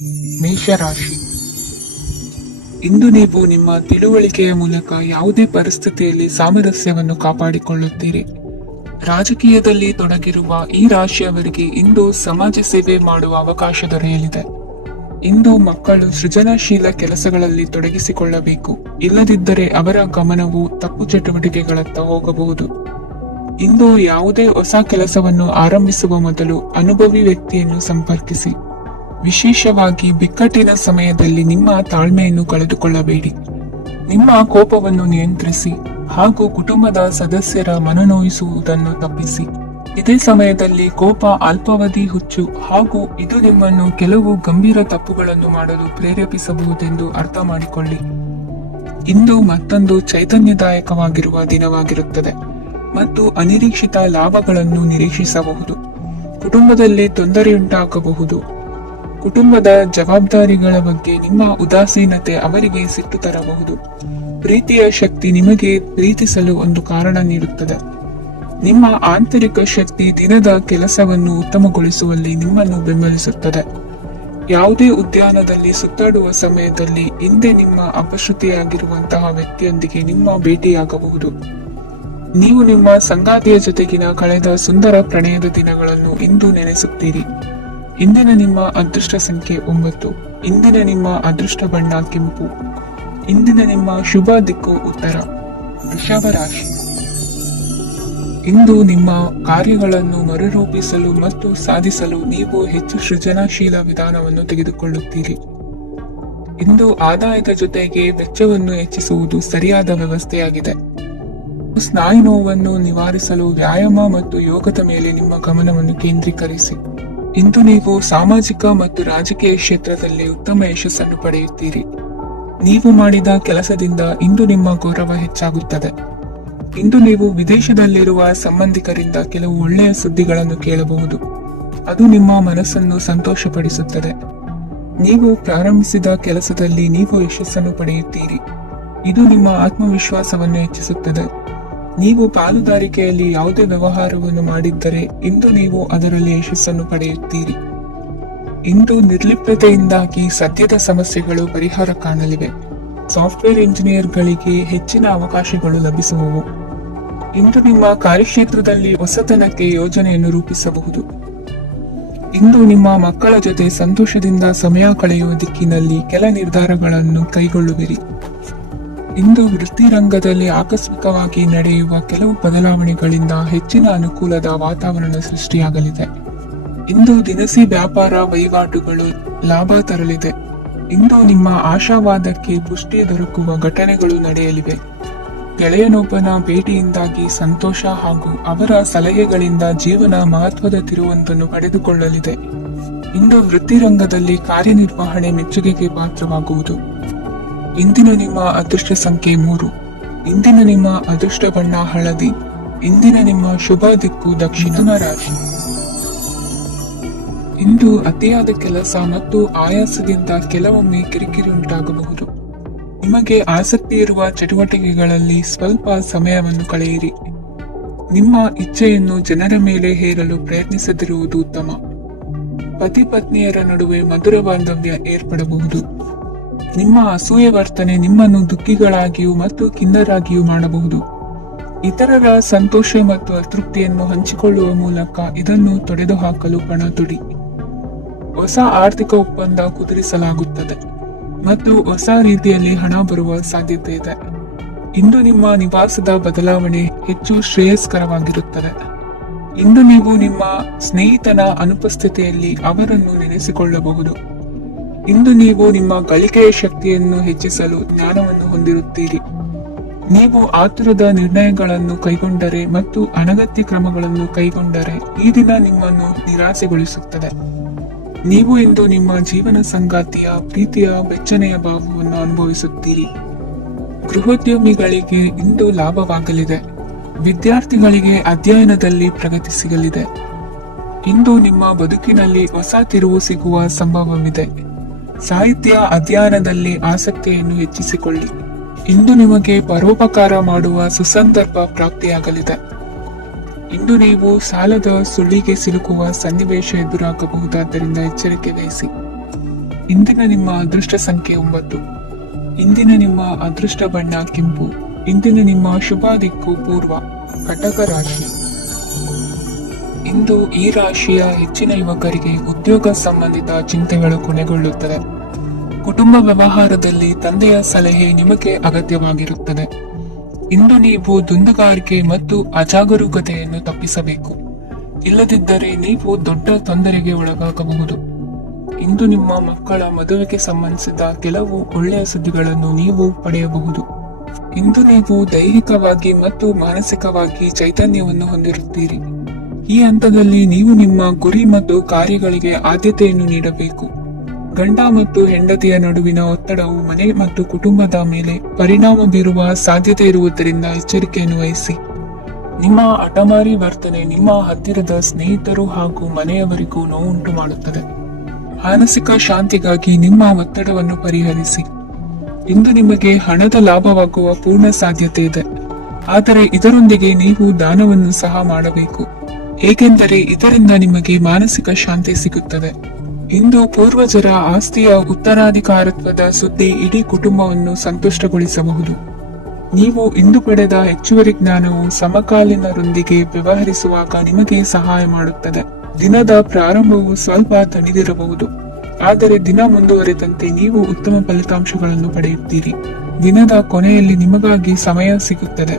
ಮೇಷರಾಶಿ. ಇಂದು ನೀವು ನಿಮ್ಮ ತಿಳುವಳಿಕೆಯ ಮೂಲಕ ಯಾವುದೇ ಪರಿಸ್ಥಿತಿಯಲ್ಲಿ ಸಾಮರಸ್ಯವನ್ನು ಕಾಪಾಡಿಕೊಳ್ಳುತ್ತೀರಿ. ರಾಜಕೀಯದಲ್ಲಿ ತೊಡಗಿರುವ ಈ ರಾಶಿಯವರಿಗೆ ಇಂದು ಸಮಾಜ ಸೇವೆ ಮಾಡುವ ಅವಕಾಶ ದೊರೆಯಲಿದೆ. ಇಂದು ಮಕ್ಕಳು ಸೃಜನಶೀಲ ಕೆಲಸಗಳಲ್ಲಿ ತೊಡಗಿಸಿಕೊಳ್ಳಬೇಕು, ಇಲ್ಲದಿದ್ದರೆ ಅವರ ಗಮನವು ತಪ್ಪು ಚಟುವಟಿಕೆಗಳತ್ತ ಹೋಗಬಹುದು. ಇಂದು ಯಾವುದೇ ಹೊಸ ಕೆಲಸವನ್ನು ಆರಂಭಿಸುವ ಮೊದಲು ಅನುಭವಿ ವ್ಯಕ್ತಿಯನ್ನು ಸಂಪರ್ಕಿಸಿ. ವಿಶೇಷವಾಗಿ ಬಿಕ್ಕಟ್ಟಿನ ಸಮಯದಲ್ಲಿ ನಿಮ್ಮ ತಾಳ್ಮೆಯನ್ನು ಕಳೆದುಕೊಳ್ಳಬೇಡಿ. ನಿಮ್ಮ ಕೋಪವನ್ನು ನಿಯಂತ್ರಿಸಿ ಹಾಗೂ ಕುಟುಂಬದ ಸದಸ್ಯರ ಮನನೋಯಿಸುವುದನ್ನು ತಪ್ಪಿಸಿ. ಇದೇ ಸಮಯದಲ್ಲಿ ಕೋಪ ಅಲ್ಪಾವಧಿ ಹುಚ್ಚು ಹಾಗೂ ಇದು ನಿಮ್ಮನ್ನು ಕೆಲವು ಗಂಭೀರ ತಪ್ಪುಗಳನ್ನು ಮಾಡಲು ಪ್ರೇರೇಪಿಸಬಹುದೆಂದು ಅರ್ಥ ಮಾಡಿಕೊಳ್ಳಿ. ಇಂದು ಮತ್ತೊಂದು ಚೈತನ್ಯದಾಯಕವಾಗಿರುವ ದಿನವಾಗಿರುತ್ತದೆ ಮತ್ತು ಅನಿರೀಕ್ಷಿತ ಲಾಭಗಳನ್ನು ನಿರೀಕ್ಷಿಸಬಹುದು. ಕುಟುಂಬದಲ್ಲಿ ತೊಂದರೆಯುಂಟಾಗಬಹುದು. ಕುಟುಂಬದ ಜವಾಬ್ದಾರಿಗಳ ಬಗ್ಗೆ ನಿಮ್ಮ ಉದಾಸೀನತೆ ಅವರಿಗೆ ಸಿಟ್ಟು ತರಬಹುದು. ಪ್ರೀತಿಯ ಶಕ್ತಿ ನಿಮಗೆ ಪ್ರೀತಿಸಲು ಒಂದು ಕಾರಣ ನೀಡುತ್ತದೆ. ನಿಮ್ಮ ಆಂತರಿಕ ಶಕ್ತಿ ದಿನದ ಕೆಲಸವನ್ನು ಉತ್ತಮಗೊಳಿಸುವಲ್ಲಿ ನಿಮ್ಮನ್ನು ಬೆಂಬಲಿಸುತ್ತದೆ. ಯಾವುದೇ ಉದ್ಯಾನದಲ್ಲಿ ಸುತ್ತಾಡುವ ಸಮಯದಲ್ಲಿ ಹಿಂದೆ ನಿಮ್ಮ ಅಪಶ್ರುತಿಯಾಗಿರುವಂತಹ ವ್ಯಕ್ತಿಯೊಂದಿಗೆ ನಿಮ್ಮ ಭೇಟಿಯಾಗಬಹುದು. ನೀವು ನಿಮ್ಮ ಸಂಗಾತಿಯ ಜೊತೆಗಿನ ಕಳೆದ ಸುಂದರ ಪ್ರಣಯದ ದಿನಗಳನ್ನು ಇಂದು ನೆನೆಸುತ್ತೀರಿ. ಇಂದಿನ ನಿಮ್ಮ ಅದೃಷ್ಟ ಸಂಖ್ಯೆ 9. ಇಂದಿನ ನಿಮ್ಮ ಅದೃಷ್ಟ ಬಣ್ಣ ಕೆಂಪು. ಇಂದಿನ ನಿಮ್ಮ ಶುಭ ದಿಕ್ಕು ಉತ್ತರ. ವೃಷಭ ರಾಶಿ. ಇಂದು ನಿಮ್ಮ ಕಾರ್ಯಗಳನ್ನು ಮರುರೂಪಿಸಲು ಮತ್ತು ಸಾಧಿಸಲು ನೀವು ಹೆಚ್ಚು ಸೃಜನಶೀಲ ವಿಧಾನವನ್ನು ತೆಗೆದುಕೊಳ್ಳುತ್ತೀರಿ. ಇಂದು ಆದಾಯದ ಜೊತೆಗೆ ವೆಚ್ಚವನ್ನು ಹೆಚ್ಚಿಸುವುದು ಸರಿಯಾದ ವ್ಯವಸ್ಥೆಯಾಗಿದೆ. ಸ್ನಾಯು ನೋವನ್ನು ನಿವಾರಿಸಲು ವ್ಯಾಯಾಮ ಮತ್ತು ಯೋಗದ ಮೇಲೆ ನಿಮ್ಮ ಗಮನವನ್ನು ಕೇಂದ್ರೀಕರಿಸಿ. ಇಂದು ನೀವು ಸಾಮಾಜಿಕ ಮತ್ತು ರಾಜಕೀಯ ಕ್ಷೇತ್ರದಲ್ಲಿ ಉತ್ತಮ ಯಶಸ್ಸನ್ನು ಪಡೆಯುತ್ತೀರಿ. ನೀವು ಮಾಡಿದ ಕೆಲಸದಿಂದ ಇಂದು ನಿಮ್ಮ ಗೌರವ ಹೆಚ್ಚಾಗುತ್ತದೆ. ಇಂದು ನೀವು ವಿದೇಶದಲ್ಲಿರುವ ಸಂಬಂಧಿಕರಿಂದ ಕೆಲವು ಒಳ್ಳೆಯ ಸುದ್ದಿಗಳನ್ನು ಕೇಳಬಹುದು. ಅದು ನಿಮ್ಮ ಮನಸ್ಸನ್ನು ಸಂತೋಷಪಡಿಸುತ್ತದೆ. ನೀವು ಪ್ರಾರಂಭಿಸಿದ ಕೆಲಸದಲ್ಲಿ ನೀವು ಯಶಸ್ಸನ್ನು ಪಡೆಯುತ್ತೀರಿ. ಇದು ನಿಮ್ಮ ಆತ್ಮವಿಶ್ವಾಸವನ್ನು ಹೆಚ್ಚಿಸುತ್ತದೆ. ನೀವು ಪಾಲುದಾರಿಕೆಯಲ್ಲಿ ಯಾವುದೇ ವ್ಯವಹಾರವನ್ನು ಮಾಡಿದ್ದರೆ ಇಂದು ನೀವು ಅದರಲ್ಲಿ ಯಶಸ್ಸನ್ನು ಪಡೆಯುತ್ತೀರಿ. ಇಂದು ನಿರ್ಲಿಪ್ತತೆಯಿಂದಾಗಿ ಸದ್ಯದ ಸಮಸ್ಯೆಗಳು ಪರಿಹಾರ ಕಾಣಲಿವೆ. ಸಾಫ್ಟ್ವೇರ್ ಇಂಜಿನಿಯರ್ಗಳಿಗೆ ಹೆಚ್ಚಿನ ಅವಕಾಶಗಳು ಲಭಿಸುವವು. ಇಂದು ನಿಮ್ಮ ಕಾರ್ಯಕ್ಷೇತ್ರದಲ್ಲಿ ಹೊಸತನಕ್ಕೆ ಯೋಜನೆಯನ್ನು ರೂಪಿಸಬಹುದು. ಇಂದು ನಿಮ್ಮ ಮಕ್ಕಳ ಜೊತೆ ಸಂತೋಷದಿಂದ ಸಮಯ ಕಳೆಯುವ ದಿಕ್ಕಿನಲ್ಲಿ ಕೆಲ ನಿರ್ಧಾರಗಳನ್ನು ಕೈಗೊಳ್ಳುವಿರಿ. ಇಂದು ವೃತ್ತಿರಂಗದಲ್ಲಿ ಆಕಸ್ಮಿಕವಾಗಿ ನಡೆಯುವ ಕೆಲವು ಬದಲಾವಣೆಗಳಿಂದ ಹೆಚ್ಚಿನ ಅನುಕೂಲದ ವಾತಾವರಣ ಸೃಷ್ಟಿಯಾಗಲಿದೆ. ಇಂದು ದಿನಸಿ ವ್ಯಾಪಾರ ವಹಿವಾಟುಗಳು ಲಾಭ ತರಲಿದೆ. ಇಂದು ನಿಮ್ಮ ಆಶಾವಾದಕ್ಕೆ ಪುಷ್ಟಿ ದೊರಕುವ ಘಟನೆಗಳು ನಡೆಯಲಿವೆ. ಗೆಳೆಯನೊಬ್ಬನ ಭೇಟಿಯಿಂದಾಗಿ ಸಂತೋಷ ಹಾಗೂ ಅವರ ಸಲಹೆಗಳಿಂದ ಜೀವನ ಮಹತ್ವದ ತಿರುವೊಂದನ್ನು ಪಡೆದುಕೊಳ್ಳಲಿದೆ. ಇಂದು ವೃತ್ತಿರಂಗದಲ್ಲಿ ಕಾರ್ಯನಿರ್ವಹಣೆ ಮೆಚ್ಚುಗೆಗೆ ಪಾತ್ರವಾಗುವುದು. ಇಂದಿನ ನಿಮ್ಮ ಅದೃಷ್ಟ ಸಂಖ್ಯೆ 3. ಇಂದಿನ ನಿಮ್ಮ ಅದೃಷ್ಟ ಬಣ್ಣ ಹಳದಿ. ಇಂದಿನ ನಿಮ್ಮ ಶುಭ ದಿಕ್ಕು ದಕ್ಷಿಣ ರಾಶಿ. ಇಂದು ಅತಿಯಾದ ಕೆಲಸ ಮತ್ತು ಆಯಾಸದಿಂದ ಕೆಲವೊಮ್ಮೆ ಕಿರಿಕಿರಿ ಉಂಟಾಗಬಹುದು. ನಿಮಗೆ ಆಸಕ್ತಿ ಇರುವ ಚಟುವಟಿಕೆಗಳಲ್ಲಿ ಸ್ವಲ್ಪ ಸಮಯವನ್ನು ಕಳೆಯಿರಿ. ನಿಮ್ಮ ಇಚ್ಛೆಯನ್ನು ಜನರ ಮೇಲೆ ಹೇರಲು ಪ್ರಯತ್ನಿಸದಿರುವುದು ಉತ್ತಮ. ಪತಿ ಪತ್ನಿಯರ ನಡುವೆ ಮಧುರ ಬಾಂಧವ್ಯ ಏರ್ಪಡಬಹುದು. ನಿಮ್ಮ ಅಸೂಯೆ ವರ್ತನೆ ನಿಮ್ಮನ್ನು ದುಃಖಿಗಳಾಗಿಯೂ ಮತ್ತು ಖಿನ್ನರಾಗಿಯೂ ಮಾಡಬಹುದು. ಇತರರ ಸಂತೋಷ ಮತ್ತು ಅತೃಪ್ತಿಯನ್ನು ಹಂಚಿಕೊಳ್ಳುವ ಮೂಲಕ ಇದನ್ನು ತೊಡೆದುಹಾಕಲು ಪಣ ತೊಡಿ. ಹೊಸ ಆರ್ಥಿಕ ಒಪ್ಪಂದ ಕುದುರಿಸಲಾಗುತ್ತದೆ ಮತ್ತು ಹೊಸ ರೀತಿಯಲ್ಲಿ ಹಣ ಬರುವ ಸಾಧ್ಯತೆ ಇದೆ. ಇಂದು ನಿಮ್ಮ ನಿವಾಸದ ಬದಲಾವಣೆ ಹೆಚ್ಚು ಶ್ರೇಯಸ್ಕರವಾಗಿರುತ್ತದೆ. ಇಂದು ನೀವು ನಿಮ್ಮ ಸ್ನೇಹಿತನ ಅನುಪಸ್ಥಿತಿಯಲ್ಲಿ ಅವರನ್ನು ನೆನೆಸಿಕೊಳ್ಳಬಹುದು. ಇಂದು ನೀವು ನಿಮ್ಮ ಗಳಿಕೆಯ ಶಕ್ತಿಯನ್ನು ಹೆಚ್ಚಿಸಲು ಜ್ಞಾನವನ್ನು ಹೊಂದಿರುತ್ತೀರಿ. ನೀವು ಆತುರದ ನಿರ್ಣಯಗಳನ್ನು ಕೈಗೊಂಡರೆ ಮತ್ತು ಅನಗತ್ಯ ಕ್ರಮಗಳನ್ನು ಕೈಗೊಂಡರೆ ಈ ದಿನ ನಿಮ್ಮನ್ನು ನಿರಾಸೆಗೊಳಿಸುತ್ತದೆ. ನೀವು ಇಂದು ನಿಮ್ಮ ಜೀವನ ಸಂಗಾತಿಯ ಪ್ರೀತಿಯ ಬೆಚ್ಚನೆಯ ಭಾವವನ್ನು ಅನುಭವಿಸುತ್ತೀರಿ. ಗೃಹೋದ್ಯಮಿಗಳಿಗೆ ಇಂದು ಲಾಭವಾಗಲಿದೆ. ವಿದ್ಯಾರ್ಥಿಗಳಿಗೆ ಅಧ್ಯಯನದಲ್ಲಿ ಪ್ರಗತಿ ಸಿಗಲಿದೆ. ಇಂದು ನಿಮ್ಮ ಬದುಕಿನಲ್ಲಿ ಹೊಸ ತಿರುವು ಸಿಗುವ ಸಂಭವವಿದೆ. ಸಾಹಿತ್ಯ ಅಧ್ಯಯನದಲ್ಲಿ ಆಸಕ್ತಿಯನ್ನು ಹೆಚ್ಚಿಸಿಕೊಳ್ಳಿ. ಇಂದು ನಿಮಗೆ ಪರೋಪಕಾರ ಮಾಡುವ ಸುಸಂದರ್ಭ ಪ್ರಾಪ್ತಿಯಾಗಲಿದೆ. ಇಂದು ನೀವು ಸಾಲದ ಸುಳಿಗೆ ಸಿಲುಕುವ ಸನ್ನಿವೇಶ ಎದುರಾಗಬಹುದಾದ್ದರಿಂದ ಎಚ್ಚರಿಕೆ ವಹಿಸಿ. ಇಂದಿನ ನಿಮ್ಮ ಅದೃಷ್ಟ ಸಂಖ್ಯೆ 9. ಇಂದಿನ ನಿಮ್ಮ ಅದೃಷ್ಟ ಬಣ್ಣ ಕೆಂಪು. ಇಂದಿನ ನಿಮ್ಮ ಶುಭ ದಿಕ್ಕು ಪೂರ್ವ. ಕಟಕ ರಾಶಿ. ಇಂದು ಈ ರಾಶಿಯ ಹೆಚ್ಚಿನ ಯುವಕರಿಗೆ ಉದ್ಯೋಗ ಸಂಬಂಧಿತ ಚಿಂತೆಗಳು ಕೊನೆಗೊಳ್ಳುತ್ತದೆ. ಕುಟುಂಬ ವ್ಯವಹಾರದಲ್ಲಿ ತಂದೆಯ ಸಲಹೆ ನಿಮಗೆ ಅಗತ್ಯವಾಗಿರುತ್ತದೆ. ಇಂದು ನೀವು ದುಂದುಗಾರಿಕೆ ಮತ್ತು ಅಜಾಗರೂಕತೆಯನ್ನು ತಪ್ಪಿಸಬೇಕು. ಇಲ್ಲದಿದ್ದರೆ ನೀವು ದೊಡ್ಡ ತೊಂದರೆಗೆ ಒಳಗಾಗಬಹುದು. ಇಂದು ನಿಮ್ಮ ಮಕ್ಕಳ ಮದುವೆಗೆ ಸಂಬಂಧಿಸಿದ ಕೆಲವು ಒಳ್ಳೆಯ ಸುದ್ದಿಗಳನ್ನು ನೀವು ಪಡೆಯಬಹುದು. ಇಂದು ನೀವು ದೈಹಿಕವಾಗಿ ಮತ್ತು ಮಾನಸಿಕವಾಗಿ ಚೈತನ್ಯವನ್ನು ಹೊಂದಿರುತ್ತೀರಿ. ಈ ಹಂತದಲ್ಲಿ ನೀವು ನಿಮ್ಮ ಗುರಿ ಮತ್ತು ಕಾರ್ಯಗಳಿಗೆ ಆದ್ಯತೆಯನ್ನು ನೀಡಬೇಕು. ಗಂಡ ಮತ್ತು ಹೆಂಡತಿಯ ನಡುವಿನ ಒತ್ತಡವು ಮನೆ ಮತ್ತು ಕುಟುಂಬದ ಮೇಲೆ ಪರಿಣಾಮ ಬೀರುವ ಸಾಧ್ಯತೆ ಇರುವುದರಿಂದ ಎಚ್ಚರಿಕೆಯನ್ನು ವಹಿಸಿ. ನಿಮ್ಮ ಹಠಮಾರಿ ವರ್ತನೆ ನಿಮ್ಮ ಹತ್ತಿರದ ಸ್ನೇಹಿತರು ಹಾಗೂ ಮನೆಯವರಿಗೂ ನೋವುಂಟು ಮಾಡುತ್ತದೆ. ಮಾನಸಿಕ ಶಾಂತಿಗಾಗಿ ನಿಮ್ಮ ಒತ್ತಡವನ್ನು ಪರಿಹರಿಸಿ. ಇಂದು ನಿಮಗೆ ಹಣದ ಲಾಭವಾಗುವ ಪೂರ್ಣ ಸಾಧ್ಯತೆ ಇದೆ. ಆದರೆ ಇದರೊಂದಿಗೆ ನೀವು ದಾನವನ್ನು ಸಹ ಮಾಡಬೇಕು, ಏಕೆಂದರೆ ಇದರಿಂದ ನಿಮಗೆ ಮಾನಸಿಕ ಶಾಂತಿ ಸಿಗುತ್ತದೆ. ಇಂದು ಪೂರ್ವಜರ ಆಸ್ತಿಯ ಉತ್ತರಾಧಿಕಾರತ್ವದ ಸುದ್ದಿ ಇಡೀ ಕುಟುಂಬವನ್ನು ಸಂತುಷ್ಟಗೊಳಿಸಬಹುದು. ನೀವು ಇಂದು ಪಡೆದ ಹೆಚ್ಚುವರಿ ಜ್ಞಾನವು ಸಮಕಾಲೀನರೊಂದಿಗೆ ವ್ಯವಹರಿಸುವಾಗ ನಿಮಗೆ ಸಹಾಯ ಮಾಡುತ್ತದೆ. ದಿನದ ಪ್ರಾರಂಭವು ಸ್ವಲ್ಪ ತಣಿದಿರಬಹುದು, ಆದರೆ ದಿನ ಮುಂದುವರೆದಂತೆ ನೀವು ಉತ್ತಮ ಫಲಿತಾಂಶಗಳನ್ನು ಪಡೆಯುತ್ತೀರಿ. ದಿನದ ಕೊನೆಯಲ್ಲಿ ನಿಮಗಾಗಿ ಸಮಯ ಸಿಗುತ್ತದೆ.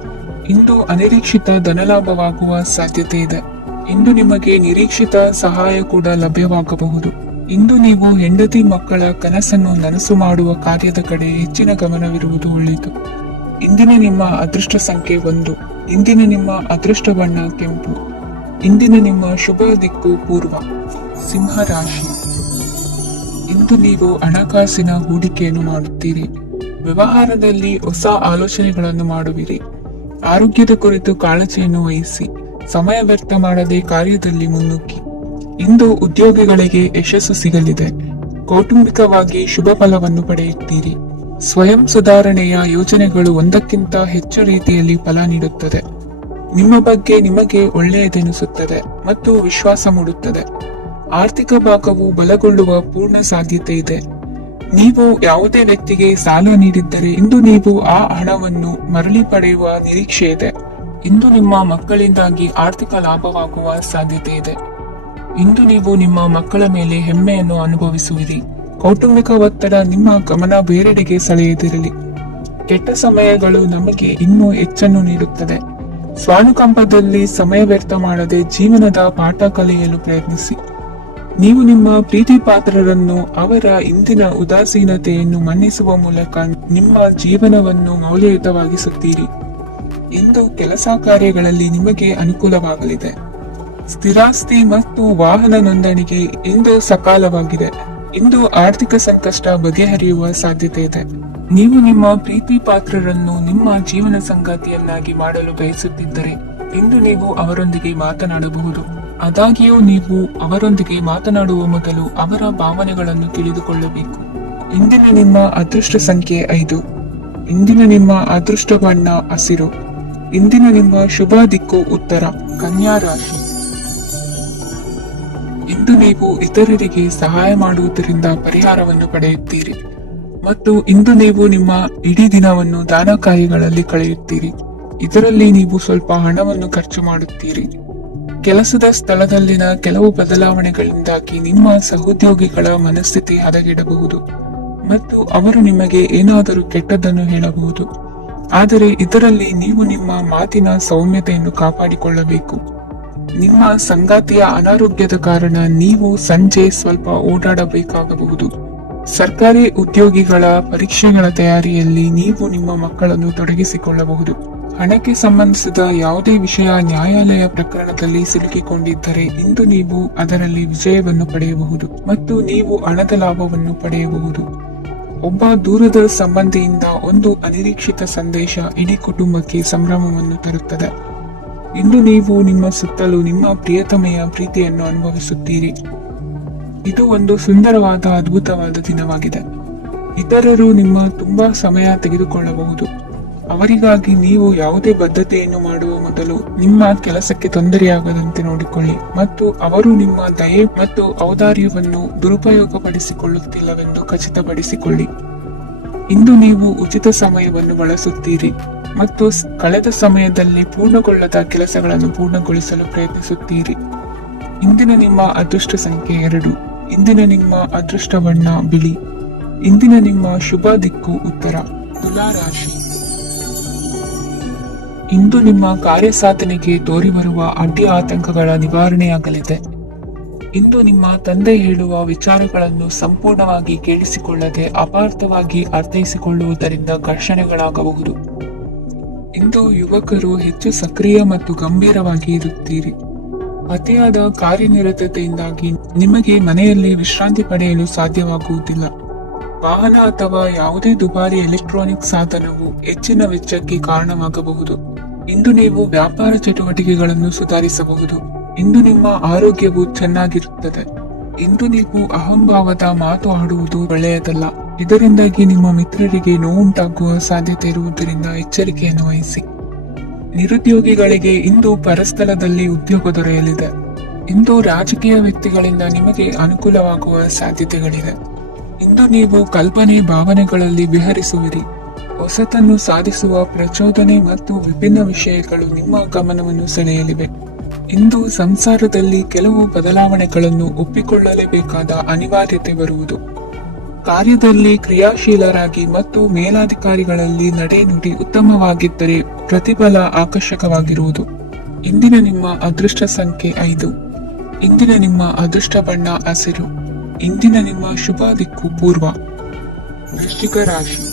ಇಂದು ಅನಿರೀಕ್ಷಿತ ಧನಲಾಭವಾಗುವ ಸಾಧ್ಯತೆ ಇದೆ. ಇಂದು ನಿಮಗೆ ನಿರೀಕ್ಷಿತ ಸಹಾಯ ಕೂಡ ಲಭ್ಯವಾಗಬಹುದು. ಇಂದು ನೀವು ಹೆಂಡತಿ ಮಕ್ಕಳ ಕನಸನ್ನು ನನಸು ಮಾಡುವ ಕಾರ್ಯದ ಕಡೆ ಹೆಚ್ಚಿನ ಗಮನವಿರುವುದು ಒಳ್ಳೆಯದು. ಇಂದಿನ ನಿಮ್ಮ ಅದೃಷ್ಟ ಸಂಖ್ಯೆ 1. ಇಂದಿನ ನಿಮ್ಮ ಅದೃಷ್ಟ ಬಣ್ಣ ಕೆಂಪು. ಇಂದಿನ ನಿಮ್ಮ ಶುಭ ದಿಕ್ಕು ಪೂರ್ವ. ಸಿಂಹ ರಾಶಿ. ಇಂದು ನೀವು ಹಣಕಾಸಿನ ಹೂಡಿಕೆಯನ್ನು ಮಾಡುತ್ತೀರಿ. ವ್ಯವಹಾರದಲ್ಲಿ ಹೊಸ ಆಲೋಚನೆಗಳನ್ನು ಮಾಡುವಿರಿ. ಆರೋಗ್ಯದ ಕುರಿತು ಕಾಳಜಿಯನ್ನು ವಹಿಸಿ. ಸಮಯ ವ್ಯರ್ಥ ಮಾಡದೆ ಕಾರ್ಯದಲ್ಲಿ ಮುನ್ನುಗ್ಗಿ. ಇಂದು ಉದ್ಯೋಗಿಗಳಿಗೆ ಯಶಸ್ಸು ಸಿಗಲಿದೆ. ಕೌಟುಂಬಿಕವಾಗಿ ಶುಭ ಫಲವನ್ನು ಪಡೆಯುತ್ತೀರಿ. ಸ್ವಯಂ ಸುಧಾರಣೆಯ ಯೋಜನೆಗಳು ಒಂದಕ್ಕಿಂತ ಹೆಚ್ಚು ರೀತಿಯಲ್ಲಿ ಫಲ ನೀಡುತ್ತದೆ. ನಿಮ್ಮ ಬಗ್ಗೆ ನಿಮಗೆ ಒಳ್ಳೆಯದೆನಿಸುತ್ತದೆ ಮತ್ತು ವಿಶ್ವಾಸ ಮೂಡುತ್ತದೆ. ಆರ್ಥಿಕ ಭಾಗವು ಬಲಗೊಳ್ಳುವ ಪೂರ್ಣ ಸಾಧ್ಯತೆ ಇದೆ. ನೀವು ಯಾವುದೇ ವ್ಯಕ್ತಿಗೆ ಸಾಲ ನೀಡಿದ್ದರೆ ಇಂದು ನೀವು ಆ ಹಣವನ್ನು ಮರಳಿ ಪಡೆಯುವ ನಿರೀಕ್ಷೆ ಇದೆ. ಇಂದು ನಿಮ್ಮ ಮಕ್ಕಳಿಂದಾಗಿ ಆರ್ಥಿಕ ಲಾಭವಾಗುವ ಸಾಧ್ಯತೆ ಇದೆ. ಇಂದು ನೀವು ನಿಮ್ಮ ಮಕ್ಕಳ ಮೇಲೆ ಹೆಮ್ಮೆಯನ್ನು ಅನುಭವಿಸುವಿರಿ. ಕೌಟುಂಬಿಕ ಒತ್ತಡ ನಿಮ್ಮ ಗಮನ ಬೇರೆಡೆಗೆ ಸೆಳೆಯದಿರಲಿ. ಕೆಟ್ಟ ಸಮಯಗಳು ನಮಗೆ ಇನ್ನೂ ಹೆಚ್ಚನ್ನು ನೀಡುತ್ತದೆ. ಸ್ವಾನುಕಂಪದಲ್ಲಿ ಸಮಯ ವ್ಯರ್ಥ ಮಾಡದೆ ಜೀವನದ ಪಾಠ ಕಲಿಯಲು ಪ್ರಯತ್ನಿಸಿ. ನೀವು ನಿಮ್ಮ ಪ್ರೀತಿ ಪಾತ್ರರನ್ನು ಅವರ ಇಂದಿನ ಉದಾಸೀನತೆಯನ್ನು ಮನ್ನಿಸುವ ಮೂಲಕ ನಿಮ್ಮ ಜೀವನವನ್ನು ಮೌಲ್ಯಯುತವಾಗಿಸುತ್ತೀರಿ. ಇಂದು ಕೆಲಸ ಕಾರ್ಯಗಳಲ್ಲಿ ನಿಮಗೆ ಅನುಕೂಲವಾಗಲಿದೆ. ಸ್ಥಿರಾಸ್ತಿ ಮತ್ತು ವಾಹನ ನೋಂದಣಿಗೆ ಇಂದು ಸಕಾಲವಾಗಿದೆ. ಇಂದು ಆರ್ಥಿಕ ಸಂಕಷ್ಟ ಬಗೆಹರಿಯುವ ಸಾಧ್ಯತೆ ಇದೆ. ನೀವು ನಿಮ್ಮ ಪ್ರೀತಿ ಪಾತ್ರರನ್ನು ನಿಮ್ಮ ಜೀವನ ಸಂಗಾತಿಯನ್ನಾಗಿ ಮಾಡಲು ಬಯಸುತ್ತಿದ್ದರೆ ಇಂದು ನೀವು ಅವರೊಂದಿಗೆ ಮಾತನಾಡಬಹುದು. ಆದಾಗ್ಯೂ ನೀವು ಅವರೊಂದಿಗೆ ಮಾತನಾಡುವ ಮೊದಲು ಅವರ ಭಾವನೆಗಳನ್ನು ತಿಳಿದುಕೊಳ್ಳಬೇಕು. ಇಂದಿನ ನಿಮ್ಮ ಅದೃಷ್ಟ ಸಂಖ್ಯೆ 5. ಇಂದಿನ ನಿಮ್ಮ ಅದೃಷ್ಟ ಬಣ್ಣ ಹಸಿರು. ಇಂದಿನ ನಿಮ್ಮ ಶುಭ ದಿಕ್ಕು ಉತ್ತರ. ಕನ್ಯಾ ರಾಶಿ. ಇಂದು ನೀವು ಇತರರಿಗೆ ಸಹಾಯ ಮಾಡುವುದರಿಂದ ಪರಿಹಾರವನ್ನು ಪಡೆಯುತ್ತೀರಿ ಮತ್ತು ಇಂದು ನೀವು ನಿಮ್ಮ ಇಡೀ ದಿನವನ್ನು ದಾನ ಕಾರ್ಯಗಳಲ್ಲಿ ಕಳೆಯುತ್ತೀರಿ. ಇದರಲ್ಲಿ ನೀವು ಸ್ವಲ್ಪ ಹಣವನ್ನು ಖರ್ಚು ಮಾಡುತ್ತೀರಿ. ಕೆಲಸದ ಸ್ಥಳದಲ್ಲಿನ ಕೆಲವು ಬದಲಾವಣೆಗಳಿಂದಾಗಿ ನಿಮ್ಮ ಸಹೋದ್ಯೋಗಿಗಳ ಮನಸ್ಥಿತಿ ಹದಗೆಡಬಹುದು ಮತ್ತು ಅವರು ನಿಮಗೆ ಏನಾದರೂ ಕೆಟ್ಟದ್ದನ್ನು ಹೇಳಬಹುದು. ಆದರೆ ಇದರಲ್ಲಿ ನೀವು ನಿಮ್ಮ ಮಾತಿನ ಸೌಮ್ಯತೆಯನ್ನು ಕಾಪಾಡಿಕೊಳ್ಳಬೇಕು. ನಿಮ್ಮ ಸಂಗಾತಿಯ ಅನಾರೋಗ್ಯದ ಕಾರಣ ನೀವು ಸಂಜೆ ಸ್ವಲ್ಪ ಓಡಾಡಬೇಕಾಗಬಹುದು. ಸರ್ಕಾರಿ ಉದ್ಯೋಗಿಗಳ ಪರೀಕ್ಷೆಗಳ ತಯಾರಿಯಲ್ಲಿ ನೀವು ನಿಮ್ಮ ಮಕ್ಕಳನ್ನು ತೊಡಗಿಸಿಕೊಳ್ಳಬಹುದು. ಹಣಕ್ಕೆ ಸಂಬಂಧಿಸಿದ ಯಾವುದೇ ವಿಷಯ ನ್ಯಾಯಾಲಯ ಪ್ರಕರಣದಲ್ಲಿ ಸಿಲುಕಿಕೊಂಡಿದ್ದರೆ ಇಂದು ನೀವು ಅದರಲ್ಲಿ ವಿಜಯವನ್ನು ಪಡೆಯಬಹುದು ಮತ್ತು ನೀವು ಹಣದ ಲಾಭವನ್ನು ಪಡೆಯಬಹುದು. ಒಬ್ಬ ದೂರದ ಸಂಬಂಧಿಯಿಂದ ಒಂದು ಅನಿರೀಕ್ಷಿತ ಸಂದೇಶ ಇಡೀ ಕುಟುಂಬಕ್ಕೆ ಸಂಭ್ರಮವನ್ನು ತರುತ್ತದೆ. ಇಂದು ನೀವು ನಿಮ್ಮ ಸುತ್ತಲೂ ನಿಮ್ಮ ಪ್ರಿಯತಮೆಯ ಪ್ರೀತಿಯನ್ನು ಅನುಭವಿಸುತ್ತೀರಿ. ಇದು ಒಂದು ಸುಂದರವಾದ ಅದ್ಭುತವಾದ ದಿನವಾಗಿದೆ. ಇತರರು ನಿಮ್ಮ ತುಂಬಾ ಸಮಯ ತೆಗೆದುಕೊಳ್ಳಬಹುದು, ಅವರಿಗಾಗಿ ನೀವು ಯಾವುದೇ ಬದ್ಧತೆಯನ್ನು ಮಾಡುವ ಮೊದಲು ನಿಮ್ಮ ಕೆಲಸಕ್ಕೆ ತೊಂದರೆಯಾಗದಂತೆ ನೋಡಿಕೊಳ್ಳಿ ಮತ್ತು ಅವರು ನಿಮ್ಮ ದಯೆ ಮತ್ತು ಔದಾರ್ಯವನ್ನು ದುರುಪಯೋಗಪಡಿಸಿಕೊಳ್ಳುತ್ತಿಲ್ಲವೆಂದು ಖಚಿತಪಡಿಸಿಕೊಳ್ಳಿ. ಇಂದು ನೀವು ಉಚಿತ ಸಮಯವನ್ನು ಬಳಸುತ್ತೀರಿ ಮತ್ತು ಕಳೆದ ಸಮಯದಲ್ಲಿ ಪೂರ್ಣಗೊಳ್ಳದ ಕೆಲಸಗಳನ್ನು ಪೂರ್ಣಗೊಳಿಸಲು ಪ್ರಯತ್ನಿಸುತ್ತೀರಿ. ಇಂದಿನ ನಿಮ್ಮ ಅದೃಷ್ಟ ಸಂಖ್ಯೆ 2. ಇಂದಿನ ನಿಮ್ಮ ಅದೃಷ್ಟ ಬಣ್ಣ ಬಿಳಿ. ಇಂದಿನ ನಿಮ್ಮ ಶುಭ ದಿಕ್ಕು ಉತ್ತರ. ತುಲಾ ರಾಶಿ. ಇಂದು ನಿಮ್ಮ ಕಾರ್ಯಸಾಧನೆಗೆ ತೋರಿಬರುವ ಅಡ್ಡಿ ಆತಂಕಗಳ ನಿವಾರಣೆಯಾಗಲಿದೆ. ಇಂದು ನಿಮ್ಮ ತಂದೆ ಹೇಳುವ ವಿಚಾರಗಳನ್ನು ಸಂಪೂರ್ಣವಾಗಿ ಕೇಳಿಸಿಕೊಳ್ಳದೆ ಅಪಾರ್ಥವಾಗಿ ಅರ್ಥೈಸಿಕೊಳ್ಳುವುದರಿಂದ ಘರ್ಷಣೆಗಳಾಗಬಹುದು. ಇಂದು ಯುವಕರು ಹೆಚ್ಚು ಸಕ್ರಿಯ ಮತ್ತು ಗಂಭೀರವಾಗಿ ಇರುತ್ತೀರಿ. ಅತಿಯಾದ ಕಾರ್ಯನಿರತತೆಯಿಂದಾಗಿ ನಿಮಗೆ ಮನೆಯಲ್ಲಿ ವಿಶ್ರಾಂತಿ ಪಡೆಯಲು ಸಾಧ್ಯವಾಗುವುದಿಲ್ಲ. ವಾಹನ ಅಥವಾ ಯಾವುದೇ ದುಬಾರಿ ಎಲೆಕ್ಟ್ರಾನಿಕ್ ಸಾಧನವು ಹೆಚ್ಚಿನ ವೆಚ್ಚಕ್ಕೆ ಕಾರಣವಾಗಬಹುದು. ಇಂದು ನೀವು ವ್ಯಾಪಾರ ಚಟುವಟಿಕೆಗಳನ್ನು ಸುಧಾರಿಸಬಹುದು. ಇಂದು ನಿಮ್ಮ ಆರೋಗ್ಯವು ಚೆನ್ನಾಗಿರುತ್ತದೆ. ಇಂದು ನೀವು ಅಹಂಭಾವದ ಮಾತು ಆಡುವುದು ಒಳ್ಳೆಯದಲ್ಲ. ಇದರಿಂದಾಗಿ ನಿಮ್ಮ ಮಿತ್ರರಿಗೆ ನೋವುಂಟಾಗುವ ಸಾಧ್ಯತೆ ಇರುವುದರಿಂದ ಎಚ್ಚರಿಕೆಯನ್ನು ವಹಿಸಿ. ನಿರುದ್ಯೋಗಿಗಳಿಗೆ ಇಂದು ಪರಸ್ಥಳದಲ್ಲಿ ಉದ್ಯೋಗ ದೊರೆಯಲಿದೆ. ಇಂದು ರಾಜಕೀಯ ವ್ಯಕ್ತಿಗಳಿಂದ ನಿಮಗೆ ಅನುಕೂಲವಾಗುವ ಸಾಧ್ಯತೆಗಳಿವೆ. ಇಂದು ನೀವು ಕಲ್ಪನೆ ಭಾವನೆಗಳಲ್ಲಿ ವಿಹರಿಸುವಿರಿ. ಹೊಸತನ್ನು ಸಾಧಿಸುವ ಪ್ರಚೋದನೆ ಮತ್ತು ವಿಭಿನ್ನ ವಿಷಯಗಳು ನಿಮ್ಮ ಗಮನವನ್ನು ಸೆಳೆಯಲಿವೆ. ಇಂದು ಸಂಸಾರದಲ್ಲಿ ಕೆಲವು ಬದಲಾವಣೆಗಳನ್ನು ಒಪ್ಪಿಕೊಳ್ಳಲೇಬೇಕಾದ ಅನಿವಾರ್ಯತೆ ಬರುವುದು. ಕಾರ್ಯದಲ್ಲಿ ಕ್ರಿಯಾಶೀಲರಾಗಿ ಮತ್ತು ಮೇಲಾಧಿಕಾರಿಗಳಲ್ಲಿ ನಡೆನುಡಿ ಉತ್ತಮವಾಗಿದ್ದರೆ ಪ್ರತಿಫಲ ಆಕರ್ಷಕವಾಗಿರುವುದು. ಇಂದಿನ ನಿಮ್ಮ ಅದೃಷ್ಟ ಸಂಖ್ಯೆ 5. ಇಂದಿನ ನಿಮ್ಮ ಅದೃಷ್ಟ ಬಣ್ಣ ಹಸಿರು. ಇಂದಿನ ನಿಮ್ಮ ಶುಭ ದಿಕ್ಕು ಪೂರ್ವ. ವೃಶ್ಚಿಕ ರಾಶಿ.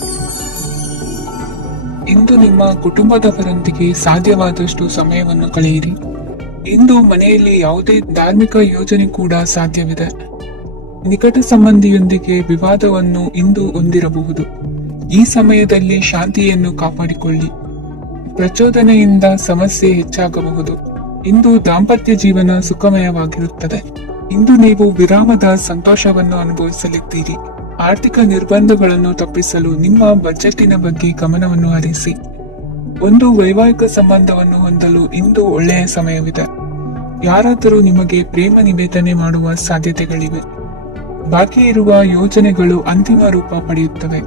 ಇಂದು ನಿಮ್ಮ ಕುಟುಂಬದವರೊಂದಿಗೆ ಸಾಧ್ಯವಾದಷ್ಟು ಸಮಯವನ್ನು ಕಳೆಯಿರಿ. ಇಂದು ಮನೆಯಲ್ಲಿ ಯಾವುದೇ ಧಾರ್ಮಿಕ ಯೋಜನೆ ಕೂಡ ಸಾಧ್ಯವಿದೆ. ನಿಕಟ ಸಂಬಂಧಿಯೊಂದಿಗೆ ವಿವಾದವನ್ನು ಇಂದು ಹೊಂದಿರಬಹುದು. ಈ ಸಮಯದಲ್ಲಿ ಶಾಂತಿಯನ್ನು ಕಾಪಾಡಿಕೊಳ್ಳಿ. ಪ್ರಚೋದನೆಯಿಂದ ಸಮಸ್ಯೆ ಹೆಚ್ಚಾಗಬಹುದು. ಇಂದು ದಾಂಪತ್ಯ ಜೀವನ ಸುಖಮಯವಾಗಿರುತ್ತದೆ. ಇಂದು ನೀವು ವಿರಾಮದ ಸಂತೋಷವನ್ನು ಅನುಭವಿಸಲಿದ್ದೀರಿ. ಆರ್ಥಿಕ ನಿರ್ಬಂಧಗಳನ್ನು ತಪ್ಪಿಸಲು ನಿಮ್ಮ ಬಜೆಟಿನ ಬಗ್ಗೆ ಗಮನವನ್ನು ಹರಿಸಿ. ಒಂದು ವೈವಾಹಿಕ ಸಂಬಂಧವನ್ನು ಹೊಂದಲು ಇಂದು ಒಳ್ಳೆಯ ಸಮಯವಿದೆ. ಯಾರಾದರೂ ನಿಮಗೆ ಪ್ರೇಮ ನಿವೇದನೆ ಮಾಡುವ ಸಾಧ್ಯತೆಗಳಿವೆ. ಬಾಕಿ ಇರುವ ಯೋಜನೆಗಳು ಅಂತಿಮ ರೂಪ ಪಡೆಯುತ್ತವೆ.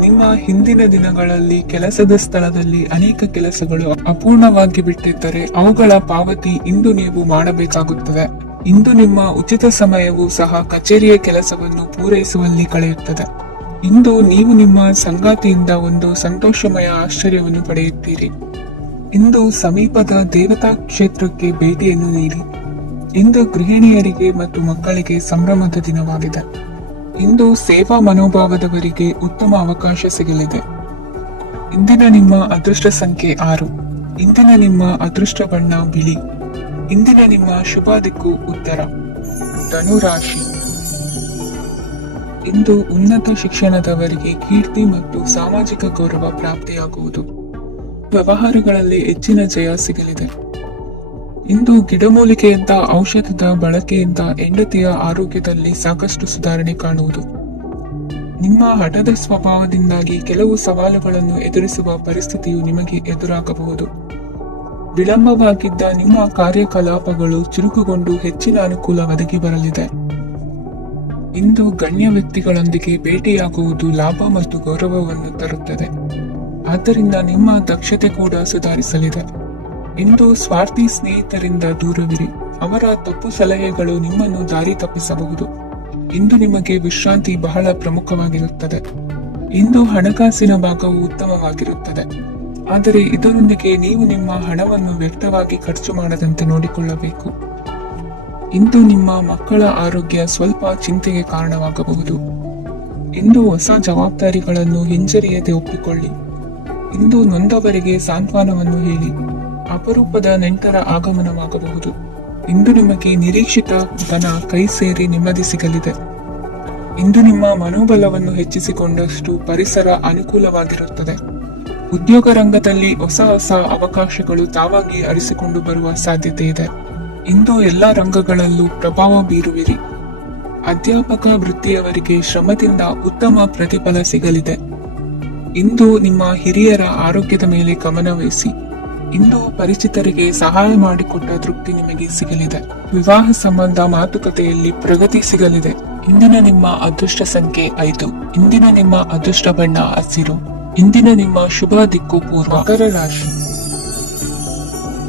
ನಿಮ್ಮ ಹಿಂದಿನ ದಿನಗಳಲ್ಲಿ ಕೆಲಸದ ಸ್ಥಳದಲ್ಲಿ ಅನೇಕ ಕೆಲಸಗಳು ಅಪೂರ್ಣವಾಗಿ ಬಿಟ್ಟಿದ್ದರೆ ಅವುಗಳ ಪಾವತಿ ಇಂದು ನೀವು ಮಾಡಬೇಕಾಗುತ್ತದೆ. ಇಂದು ನಿಮ್ಮ ಉಚಿತ ಸಮಯವು ಸಹ ಕಚೇರಿಯ ಕೆಲಸವನ್ನು ಪೂರೈಸುವಲ್ಲಿ ಕಳೆಯುತ್ತದೆ. ಇಂದು ನೀವು ನಿಮ್ಮ ಸಂಗಾತಿಯಿಂದ ಒಂದು ಸಂತೋಷಮಯ ಆಶ್ಚರ್ಯವನ್ನು ಪಡೆಯುತ್ತೀರಿ. ಇಂದು ಸಮೀಪದ ದೇವತಾ ಕ್ಷೇತ್ರಕ್ಕೆ ಭೇಟಿಯನ್ನು ನೀಡಿ. ಇಂದು ಗೃಹಿಣಿಯರಿಗೆ ಮತ್ತು ಮಕ್ಕಳಿಗೆ ಸಂಭ್ರಮದ ದಿನವಾಗಿದೆ. ಇಂದು ಸೇವಾ ಮನೋಭಾವದವರಿಗೆ ಉತ್ತಮ ಅವಕಾಶ ಸಿಗಲಿದೆ. ಇಂದಿನ ನಿಮ್ಮ ಅದೃಷ್ಟ ಸಂಖ್ಯೆ 6. ಇಂದಿನ ನಿಮ್ಮ ಅದೃಷ್ಟ ಬಣ್ಣ ಬಿಳಿ. ಇಂದಿನ ನಿಮ್ಮ ಶುಭ ದಿಕ್ಕು ಉತ್ತರ. ಧನುರಾಶಿ. ಇಂದು ಉನ್ನತ ಶಿಕ್ಷಣದವರಿಗೆ ಕೀರ್ತಿ ಮತ್ತು ಸಾಮಾಜಿಕ ಗೌರವ ಪ್ರಾಪ್ತಿಯಾಗುವುದು. ವ್ಯವಹಾರಗಳಲ್ಲಿ ಹೆಚ್ಚಿನ ಜಯ ಸಿಗಲಿದೆ. ಇಂದು ಗಿಡಮೂಲಿಕೆಯಿಂದ ಔಷಧದ ಬಳಕೆಯಿಂದ ಹೆಂಡತಿಯ ಆರೋಗ್ಯದಲ್ಲಿ ಸಾಕಷ್ಟು ಸುಧಾರಣೆ ಕಾಣುವುದು. ನಿಮ್ಮ ಹಠದ ಸ್ವಭಾವದಿಂದಾಗಿ ಕೆಲವು ಸವಾಲುಗಳನ್ನು ಎದುರಿಸುವ ಪರಿಸ್ಥಿತಿಯು ನಿಮಗೆ ಎದುರಾಗಬಹುದು. ವಿಳಂಬವಾಗಿದ್ದ ನಿಮ್ಮ ಕಾರ್ಯಕಲಾಪಗಳು ಚುರುಕುಗೊಂಡು ಹೆಚ್ಚಿನ ಅನುಕೂಲ ಒದಗಿ ಬರಲಿದೆ. ಇಂದು ಗಣ್ಯ ವ್ಯಕ್ತಿಗಳೊಂದಿಗೆ ಭೇಟಿಯಾಗುವುದು ಲಾಭ ಮತ್ತು ಗೌರವವನ್ನು ತರುತ್ತದೆ. ಆದ್ದರಿಂದ ನಿಮ್ಮ ದಕ್ಷತೆ ಕೂಡ ಸುಧಾರಿಸಲಿದೆ. ಇಂದು ಸ್ವಾರ್ಥಿ ಸ್ನೇಹಿತರಿಂದ ದೂರವಿರಿ. ಅವರ ತಪ್ಪು ಸಲಹೆಗಳು ನಿಮ್ಮನ್ನು ದಾರಿ ತಪ್ಪಿಸಬಹುದು. ಇಂದು ನಿಮಗೆ ವಿಶ್ರಾಂತಿ ಬಹಳ ಪ್ರಮುಖವಾಗಿರುತ್ತದೆ. ಇಂದು ಹಣಕಾಸಿನ ಭಾಗವು ಉತ್ತಮವಾಗಿರುತ್ತದೆ. ಆದರೆ ಇದರೊಂದಿಗೆ ನೀವು ನಿಮ್ಮ ಹಣವನ್ನು ವ್ಯರ್ಥವಾಗಿ ಖರ್ಚು ಮಾಡದಂತೆ ನೋಡಿಕೊಳ್ಳಬೇಕು. ಇಂದು ನಿಮ್ಮ ಮಕ್ಕಳ ಆರೋಗ್ಯ ಸ್ವಲ್ಪ ಚಿಂತೆಗೆ ಕಾರಣವಾಗಬಹುದು. ಇಂದು ಹೊಸ ಜವಾಬ್ದಾರಿಗಳನ್ನು ಹಿಂಜರಿಯದೆ ಒಪ್ಪಿಕೊಳ್ಳಿ. ಇಂದು ನೊಂದವರಿಗೆ ಸಾಂತ್ವನವನ್ನು ಹೇಳಿ. ಅಪರೂಪದ ನೆಂಟರ ಆಗಮನವಾಗಬಹುದು. ಇಂದು ನಿಮಗೆ ನಿರೀಕ್ಷಿತ ಧನ ಕೈ ಸೇರಿ ನೆಮ್ಮದಿ ಸಿಗಲಿದೆ. ಇಂದು ನಿಮ್ಮ ಮನೋಬಲವನ್ನು ಹೆಚ್ಚಿಸಿಕೊಂಡಷ್ಟು ಪರಿಸರ ಅನುಕೂಲವಾಗಿರುತ್ತದೆ. ಉದ್ಯೋಗ ರಂಗದಲ್ಲಿ ಹೊಸ ಹೊಸ ಅವಕಾಶಗಳು ತಾವಾಗಿ ಅರಿಸಿಕೊಂಡು ಬರುವ ಸಾಧ್ಯತೆ ಇದೆ. ಇಂದು ಎಲ್ಲ ರಂಗಗಳಲ್ಲೂ ಪ್ರಭಾವ ಬೀರುವಿರಿ. ಅಧ್ಯಾಪಕ ವೃತ್ತಿಯವರಿಗೆ ಶ್ರಮದಿಂದ ಉತ್ತಮ ಪ್ರತಿಫಲ ಸಿಗಲಿದೆ. ಇಂದು ನಿಮ್ಮ ಹಿರಿಯರ ಆರೋಗ್ಯದ ಮೇಲೆ ಗಮನ ವಹಿಸಿ. ಇಂದು ಪರಿಚಿತರಿಗೆ ಸಹಾಯ ಮಾಡಿಕೊಟ್ಟ ತೃಪ್ತಿ ನಿಮಗೆ ಸಿಗಲಿದೆ. ವಿವಾಹ ಸಂಬಂಧ ಮಾತುಕತೆಯಲ್ಲಿ ಪ್ರಗತಿ ಸಿಗಲಿದೆ. ಇಂದಿನ ನಿಮ್ಮ ಅದೃಷ್ಟ ಸಂಖ್ಯೆ 5. ಇಂದಿನ ನಿಮ್ಮ ಅದೃಷ್ಟ ಬಣ್ಣ ಹಸಿರು. ಇಂದಿನ ನಿಮ್ಮ ಶುಭ ದಿಕ್ಕು ಪೂರ್ವ. ಮಕರ ರಾಶಿ.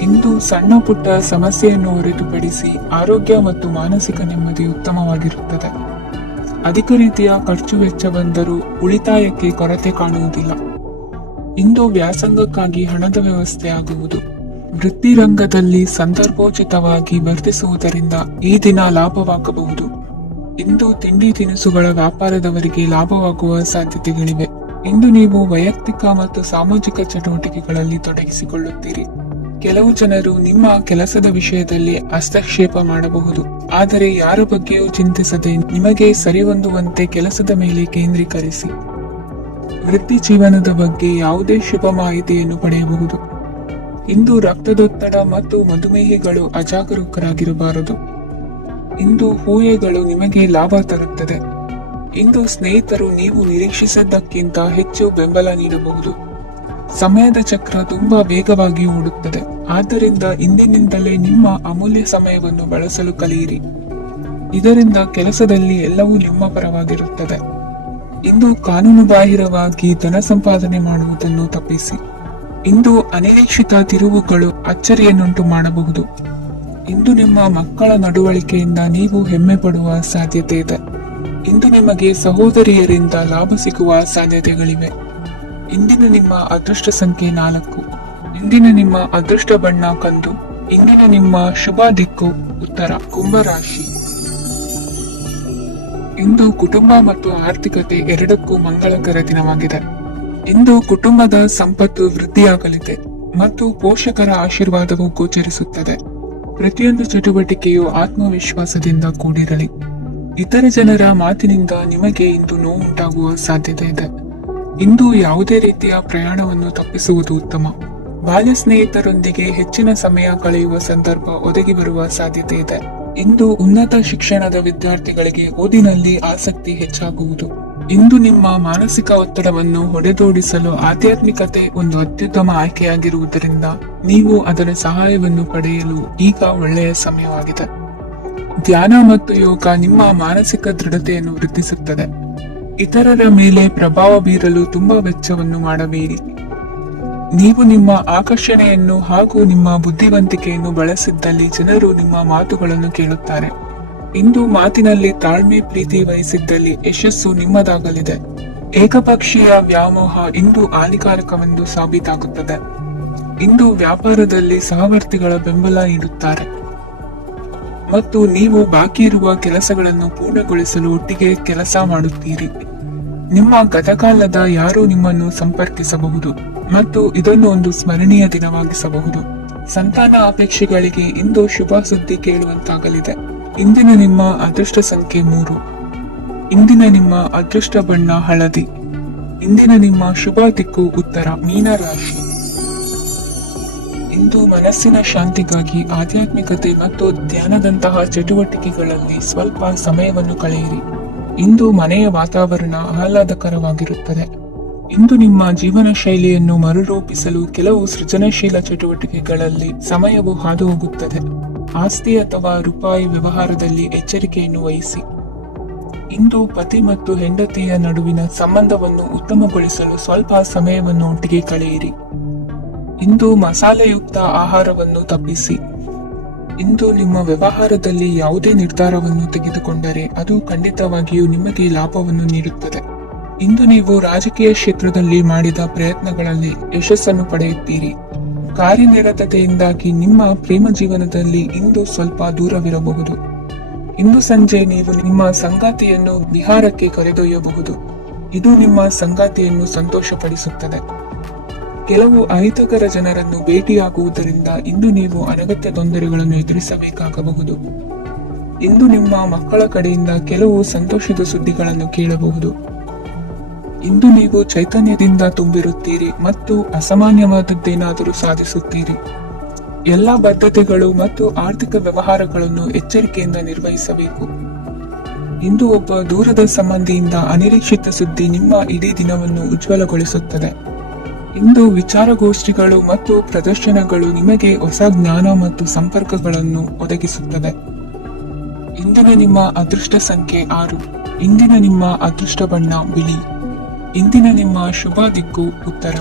ಇಂದು ಸಣ್ಣ ಪುಟ್ಟ ಸಮಸ್ಯೆಯನ್ನು ಹೊರತುಪಡಿಸಿ ಆರೋಗ್ಯ ಮತ್ತು ಮಾನಸಿಕ ನೆಮ್ಮದಿ ಉತ್ತಮವಾಗಿರುತ್ತದೆ. ಅಧಿಕ ರೀತಿಯ ಖರ್ಚು ವೆಚ್ಚ ಬಂದರೂ ಉಳಿತಾಯಕ್ಕೆ ಕೊರತೆ ಕಾಣುವುದಿಲ್ಲ. ಇಂದು ವ್ಯಾಸಂಗಕ್ಕಾಗಿ ಹಣದ ವ್ಯವಸ್ಥೆ ಆಗುವುದು. ವೃತ್ತಿ ರಂಗದಲ್ಲಿ ಸಂದರ್ಭೋಚಿತವಾಗಿ ವರ್ತಿಸುವುದರಿಂದ ಈ ದಿನ ಲಾಭವಾಗಬಹುದು. ಇಂದು ತಿಂಡಿ ತಿನಿಸುಗಳ ವ್ಯಾಪಾರದವರಿಗೆ ಲಾಭವಾಗುವ ಸಾಧ್ಯತೆಗಳಿವೆ. ಇಂದು ನೀವು ವೈಯಕ್ತಿಕ ಮತ್ತು ಸಾಮಾಜಿಕ ಚಟುವಟಿಕೆಗಳಲ್ಲಿ ತೊಡಗಿಸಿಕೊಳ್ಳುತ್ತೀರಿ. ಕೆಲವು ಜನರು ನಿಮ್ಮ ಕೆಲಸದ ವಿಷಯದಲ್ಲಿ ಹಸ್ತಕ್ಷೇಪ ಮಾಡಬಹುದು, ಆದರೆ ಯಾರ ಬಗ್ಗೆಯೂ ಚಿಂತಿಸದೆ ನಿಮಗೆ ಸರಿಹೊಂದುವಂತೆ ಕೆಲಸದ ಮೇಲೆ ಕೇಂದ್ರೀಕರಿಸಿ. ವೃತ್ತಿ ಜೀವನದ ಬಗ್ಗೆ ಯಾವುದೇ ಶುಭ ಮಾಹಿತಿಯನ್ನು ಪಡೆಯಬಹುದು. ಇಂದು ರಕ್ತದೊತ್ತಡ ಮತ್ತು ಮಧುಮೇಹಿಗಳು ಅಜಾಗರೂಕರಾಗಿರಬಾರದು. ಇಂದು ಊಹೆಗಳು ನಿಮಗೆ ಲಾಭ ತರುತ್ತದೆ. ಇಂದು ಸ್ನೇಹಿತರು ನೀವು ನಿರೀಕ್ಷಿಸಿದ್ದಕ್ಕಿಂತ ಹೆಚ್ಚು ಬೆಂಬಲ ನೀಡಬಹುದು. ಸಮಯದ ಚಕ್ರ ತುಂಬಾ ವೇಗವಾಗಿ ಓಡುತ್ತದೆ. ಆದ್ದರಿಂದ ಇಂದಿನಿಂದಲೇ ನಿಮ್ಮ ಅಮೂಲ್ಯ ಸಮಯವನ್ನು ಬಳಸಲು ಕಲಿಯಿರಿ. ಇದರಿಂದ ಕೆಲಸದಲ್ಲಿ ಎಲ್ಲವೂ ನಿಮ್ಮ ಪರವಾಗಿರುತ್ತದೆ. ಇಂದು ಕಾನೂನುಬಾಹಿರವಾಗಿ ಧನ ಸಂಪಾದನೆ ಮಾಡುವುದನ್ನು ತಪ್ಪಿಸಿ. ಇಂದು ಅನಿರೀಕ್ಷಿತ ತಿರುವುಗಳು ಅಚ್ಚರಿಯನ್ನುಂಟು ಮಾಡಬಹುದು. ಇಂದು ನಿಮ್ಮ ಮಕ್ಕಳ ನಡವಳಿಕೆಯಿಂದ ನೀವು ಹೆಮ್ಮೆ ಪಡುವ ಸಾಧ್ಯತೆ ಇದೆ. ಇಂದು ನಿಮಗೆ ಸಹೋದರಿಯರಿಂದ ಲಾಭ ಸಿಗುವ ಸಾಧ್ಯತೆಗಳಿವೆ. ಇಂದಿನ ನಿಮ್ಮ ಅದೃಷ್ಟ ಸಂಖ್ಯೆ 4. ಇಂದಿನ ನಿಮ್ಮ ಅದೃಷ್ಟ ಬಣ್ಣ ಕಂದು. ಇಂದಿನ ನಿಮ್ಮ ಶುಭ ದಿಕ್ಕು ಉತ್ತರ. ಕುಂಭರಾಶಿ. ಇಂದು ಕುಟುಂಬ ಮತ್ತು ಆರ್ಥಿಕತೆ ಎರಡಕ್ಕೂ ಮಂಗಳಕರ ದಿನವಾಗಿದೆ. ಇಂದು ಕುಟುಂಬದ ಸಂಪತ್ತು ವೃದ್ಧಿಯಾಗಲಿದೆ ಮತ್ತು ಪೋಷಕರ ಆಶೀರ್ವಾದವು ಗೋಚರಿಸುತ್ತದೆ. ಪ್ರತಿಯೊಂದು ಚಟುವಟಿಕೆಯು ಆತ್ಮವಿಶ್ವಾಸದಿಂದ ಕೂಡಿರಲಿ. ಇತರ ಜನರ ಮಾತಿನಿಂದ ನಿಮಗೆ ಇಂದು ನೋವುಂಟಾಗುವ ಸಾಧ್ಯತೆ ಇದೆ. ಇಂದು ಯಾವುದೇ ರೀತಿಯ ಪ್ರಯಾಣವನ್ನು ತಪ್ಪಿಸುವುದು ಉತ್ತಮ. ಬಾಲ್ಯ ಸ್ನೇಹಿತರೊಂದಿಗೆ ಹೆಚ್ಚಿನ ಸಮಯ ಕಳೆಯುವ ಸಂದರ್ಭ ಒದಗಿ ಬರುವ ಸಾಧ್ಯತೆ ಇದೆ. ಇಂದು ಉನ್ನತ ಶಿಕ್ಷಣದ ವಿದ್ಯಾರ್ಥಿಗಳಿಗೆ ಓದಿನಲ್ಲಿ ಆಸಕ್ತಿ ಹೆಚ್ಚಾಗುವುದು. ಇಂದು ನಿಮ್ಮ ಮಾನಸಿಕ ಒತ್ತಡವನ್ನು ಹೊಡೆದೋಡಿಸಲು ಆಧ್ಯಾತ್ಮಿಕತೆ ಒಂದು ಅತ್ಯುತ್ತಮ ಆಯ್ಕೆಯಾಗಿರುವುದರಿಂದ ನೀವು ಅದರ ಸಹಾಯವನ್ನು ಪಡೆಯಲು ಈಗ ಒಳ್ಳೆಯ ಸಮಯವಾಗಿದೆ. ಧ್ಯಾನ ಮತ್ತು ಯೋಗ ನಿಮ್ಮ ಮಾನಸಿಕ ದೃಢತೆಯನ್ನು ವೃದ್ಧಿಸುತ್ತದೆ. ಇತರರ ಮೇಲೆ ಪ್ರಭಾವ ಬೀರಲು ತುಂಬಾ ವೆಚ್ಚವನ್ನು ಮಾಡಬೇಡಿ. ನೀವು ನಿಮ್ಮ ಆಕರ್ಷಣೆಯನ್ನು ಹಾಗೂ ನಿಮ್ಮ ಬುದ್ಧಿವಂತಿಕೆಯನ್ನು ಬಳಸಿದ್ದಲ್ಲಿ ಜನರು ನಿಮ್ಮ ಮಾತುಗಳನ್ನು ಕೇಳುತ್ತಾರೆ. ಇಂದು ಮಾತಿನಲ್ಲಿ ತಾಳ್ಮೆ ಪ್ರೀತಿ ವಹಿಸಿದ್ದಲ್ಲಿ ಯಶಸ್ಸು ನಿಮ್ಮದಾಗಲಿದೆ. ಏಕಪಕ್ಷೀಯ ವ್ಯಾಮೋಹ ಇಂದು ಹಾನಿಕಾರಕವೆಂದು ಸಾಬೀತಾಗುತ್ತದೆ. ಇಂದು ವ್ಯಾಪಾರದಲ್ಲಿ ಸಹವರ್ತಿಗಳ ಬೆಂಬಲ ನೀಡುತ್ತಾರೆ ಮತ್ತು ನೀವು ಬಾಕಿ ಇರುವ ಕೆಲಸಗಳನ್ನು ಪೂರ್ಣಗೊಳಿಸಲು ಒಟ್ಟಿಗೆ ಕೆಲಸ ಮಾಡುತ್ತೀರಿ. ನಿಮ್ಮ ಗತಕಾಲದ ಯಾರು ನಿಮ್ಮನ್ನು ಸಂಪರ್ಕಿಸಬಹುದು ಮತ್ತು ಇದನ್ನು ಒಂದು ಸ್ಮರಣೀಯ ದಿನವಾಗಿಸಬಹುದು. ಸಂತಾನ ಅಪೇಕ್ಷೆಗಳಿಗೆ ಇಂದು ಶುಭ ಸುದ್ದಿ ಕೇಳುವಂತಾಗಲಿದೆ. ಇಂದಿನ ನಿಮ್ಮ ಅದೃಷ್ಟ ಸಂಖ್ಯೆ 3. ಇಂದಿನ ನಿಮ್ಮ ಅದೃಷ್ಟ ಬಣ್ಣ ಹಳದಿ. ಇಂದಿನ ನಿಮ್ಮ ಶುಭ ದಿಕ್ಕು ಉತ್ತರ. ಮೀನರಾಶಿ. ಇಂದು ಮನಸ್ಸಿನ ಶಾಂತಿಗಾಗಿ ಆಧ್ಯಾತ್ಮಿಕತೆ ಮತ್ತು ಧ್ಯಾನದಂತಹ ಚಟುವಟಿಕೆಗಳಲ್ಲಿ ಸ್ವಲ್ಪ ಸಮಯವನ್ನು ಕಳೆಯಿರಿ. ಇಂದು ಮನೆಯ ವಾತಾವರಣ ಆಹ್ಲಾದಕರವಾಗಿರುತ್ತದೆ. ಇಂದು ನಿಮ್ಮ ಜೀವನ ಶೈಲಿಯನ್ನು ಮರುರೂಪಿಸಲು ಕೆಲವು ಸೃಜನಶೀಲ ಚಟುವಟಿಕೆಗಳಲ್ಲಿ ಸಮಯವು ಹಾದು ಹೋಗುತ್ತದೆ. ಆಸ್ತಿ ಅಥವಾ ರೂಪಾಯಿ ವ್ಯವಹಾರದಲ್ಲಿ ಎಚ್ಚರಿಕೆಯನ್ನು ವಹಿಸಿ. ಇಂದು ಪತಿ ಮತ್ತು ಹೆಂಡತಿಯ ನಡುವಿನ ಸಂಬಂಧವನ್ನು ಉತ್ತಮಗೊಳಿಸಲು ಸ್ವಲ್ಪ ಸಮಯವನ್ನು ಒಟ್ಟಿಗೆ ಕಳೆಯಿರಿ. ಇಂದು ಮಸಾಲೆಯುಕ್ತ ಆಹಾರವನ್ನು ತಪ್ಪಿಸಿ. ಇಂದು ನಿಮ್ಮ ವ್ಯವಹಾರದಲ್ಲಿ ಯಾವುದೇ ನಿರ್ಧಾರವನ್ನು ತೆಗೆದುಕೊಂಡರೆ ಅದು ಖಂಡಿತವಾಗಿಯೂ ನಿಮಗೆ ಲಾಭವನ್ನು ನೀಡುತ್ತದೆ. ಇಂದು ನೀವು ರಾಜಕೀಯ ಕ್ಷೇತ್ರದಲ್ಲಿ ಮಾಡಿದ ಪ್ರಯತ್ನಗಳಲ್ಲಿ ಯಶಸ್ಸನ್ನು ಪಡೆಯುತ್ತೀರಿ. ಕಾರ್ಯನಿರತತೆಯಿಂದಾಗಿ ನಿಮ್ಮ ಪ್ರೇಮ ಜೀವನದಲ್ಲಿ ಇಂದು ಸ್ವಲ್ಪ ದೂರವಿರಬಹುದು. ಇಂದು ಸಂಜೆ ನೀವು ನಿಮ್ಮ ಸಂಗಾತಿಯನ್ನು ವಿಹಾರಕ್ಕೆ ಕರೆದೊಯ್ಯಬಹುದು. ಇದು ನಿಮ್ಮ ಸಂಗಾತಿಯನ್ನು ಸಂತೋಷಪಡಿಸುತ್ತದೆ. ಕೆಲವು ಅಹಿತಕರ ಜನರನ್ನು ಭೇಟಿಯಾಗುವುದರಿಂದ ಇಂದು ನೀವು ಅನಗತ್ಯ ತೊಂದರೆಗಳನ್ನು ಎದುರಿಸಬೇಕಾಗಬಹುದು. ಇಂದು ನಿಮ್ಮ ಮಕ್ಕಳ ಕಡೆಯಿಂದ ಕೆಲವು ಸಂತೋಷದ ಸುದ್ದಿಗಳನ್ನು ಕೇಳಬಹುದು. ಇಂದು ನೀವು ಚೈತನ್ಯದಿಂದ ತುಂಬಿರುತ್ತೀರಿ ಮತ್ತು ಅಸಾಮಾನ್ಯವಾದದ್ದೇನಾದರೂ ಸಾಧಿಸುತ್ತೀರಿ. ಎಲ್ಲ ಬದ್ಧತೆಗಳು ಮತ್ತು ಆರ್ಥಿಕ ವ್ಯವಹಾರಗಳನ್ನು ಎಚ್ಚರಿಕೆಯಿಂದ ನಿರ್ವಹಿಸಬೇಕು. ಇಂದು ಒಬ್ಬ ದೂರದ ಸಂಬಂಧಿಯಿಂದ ಅನಿರೀಕ್ಷಿತ ಸುದ್ದಿ ನಿಮ್ಮ ಇಡೀ ದಿನವನ್ನು ಉಜ್ವಲಗೊಳಿಸುತ್ತದೆ. ಇಂದು ವಿಚಾರಗೋಷ್ಠಿಗಳು ಮತ್ತು ಪ್ರದರ್ಶನಗಳು ನಿಮಗೆ ಹೊಸ ಜ್ಞಾನ ಮತ್ತು ಸಂಪರ್ಕಗಳನ್ನು ಒದಗಿಸುತ್ತದೆ. ಇಂದಿನ ನಿಮ್ಮ ಅದೃಷ್ಟ ಸಂಖ್ಯೆ 6. ಇಂದಿನ ನಿಮ್ಮ ಅದೃಷ್ಟ ಬಣ್ಣ ಬಿಳಿ. ಇಂದಿನ ನಿಮ್ಮ ಶುಭ ದಿಕ್ಕು ಉತ್ತರ.